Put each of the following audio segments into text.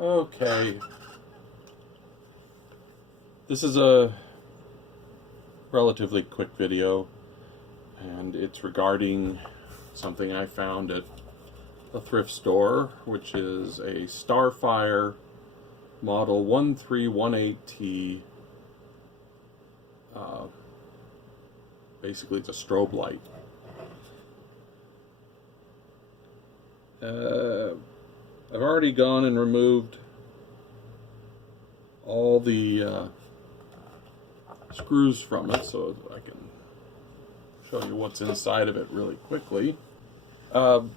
Okay. This is a relatively quick video, and it's regarding something I found at a thrift store, which is a Starfire model 1318T. Basically, it's a strobe light. I've already gone and removed all the screws from it, so I can show you what's inside of it really quickly. I have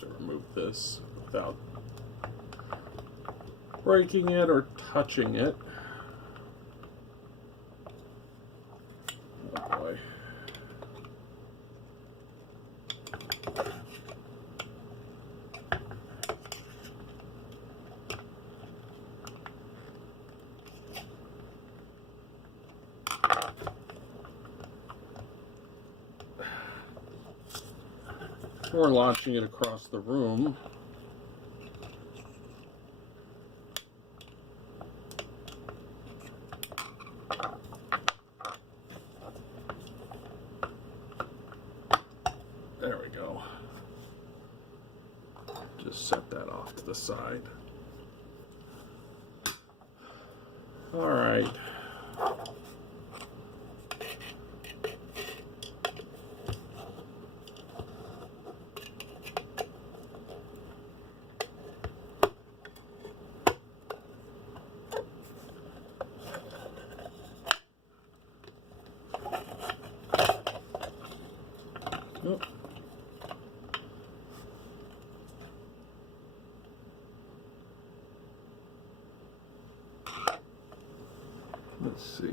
to remove this without breaking it or touching it. Oh boy. Before launching it across the room, there we go. Just set that off to the side. All right. Oh. Let's see.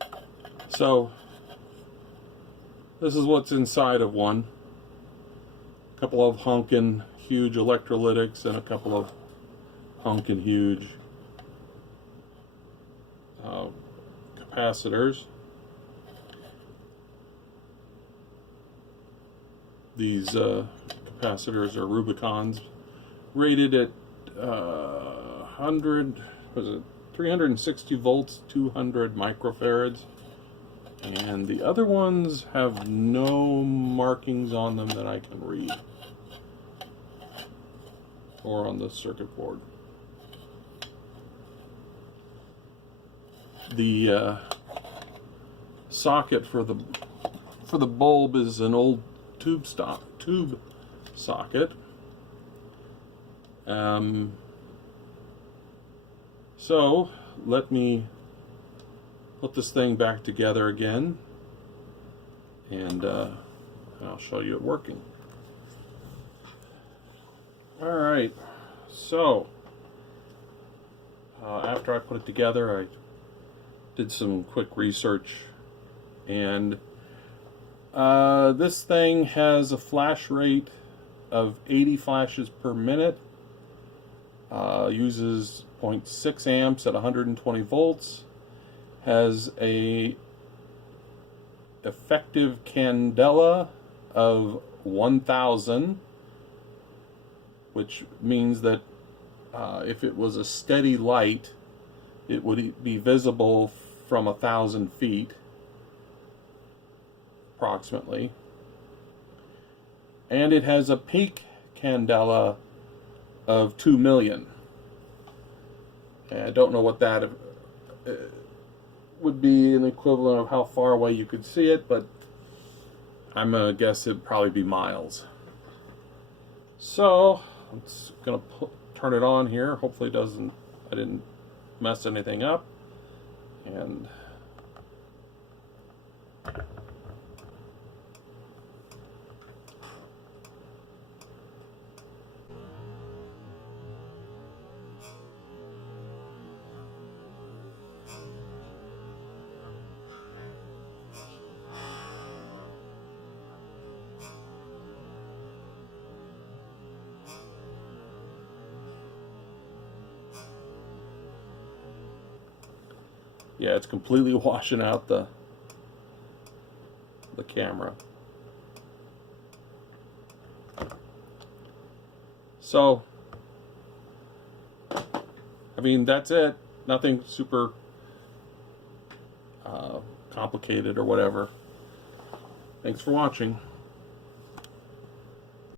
Okay. So this is what's inside of one. A couple of honkin' huge electrolytics and a couple of honkin' huge capacitors. These capacitors are Rubicons, rated at 360 volts, 200 microfarads, and the other ones have no markings on them that I can read, or on the circuit board. The socket for the bulb is an old tube socket. So let me put this thing back together again, and I'll show you it working. All right, so after I put it together, I did some quick research, and this thing has a flash rate of 80 flashes per minute, uses 0.6 amps at 120 volts, has a effective candela of 1000, which means that if it was a steady light, it would be visible from 1,000 feet approximately. And it has a peak candela of 2 million. And I don't know what that would be an equivalent of how far away you could see it, but I'm gonna guess it'd probably be miles. So I'm just gonna turn it on here. Hopefully I didn't mess anything up. And yeah, it's completely washing out the camera. So, I mean, that's it. Nothing super complicated or whatever. Thanks for watching.